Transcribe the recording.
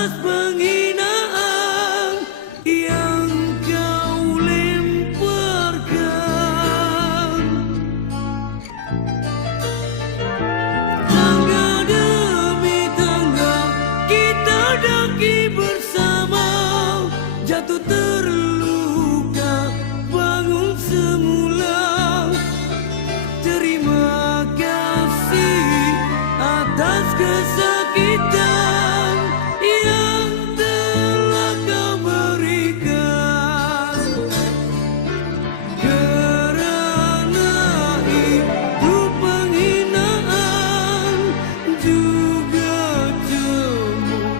atas penghinaan yang kau lemparkan. Tangga demi tangga kita daki bersama, jatuh terlalu